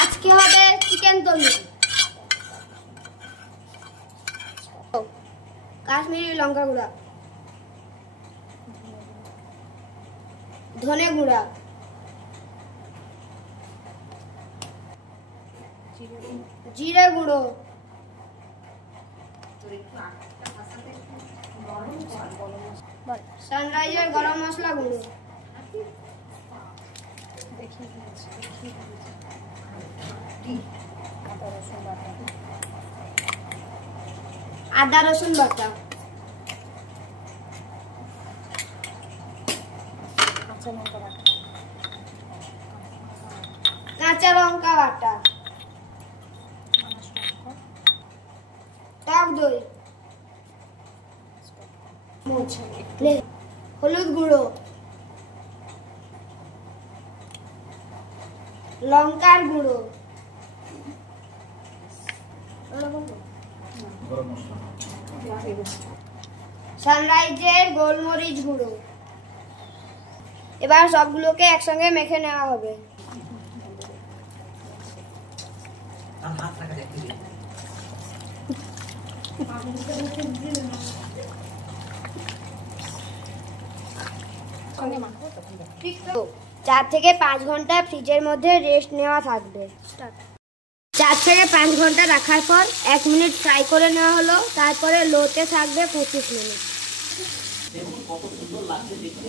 আজকে হবে চিকেন তন্দুরি। কাশ্মীরি লঙ্কা গুঁড়া, ধনে গুঁড়া, জিরে গুঁড়ো, সানরাইজের গরম মশলা গুঁড়ো, আদা রসুন বাটা, কাঁচা লঙ্কা বাটা, টক দই, হলুদ গুঁড়ো, লঙ্কার গুঁড়ো, সানরাইজের গোলমরিচ গুঁড়ো। এবার সবগুলোকে একসঙ্গে মেখে নেওয়া হবে। চার থেকে 5 ঘন্টা ফ্রিজের মধ্যে রেস্ট নেওয়া থাকবে। 4 থেকে 5 ঘন্টা রাখার পর 1 মিনিট ফ্রাই করে নেওয়া হলো। তারপরে লোতে থাকবে 25 মিনিট। দেখুন কত সুন্দর লাগছে দেখতে।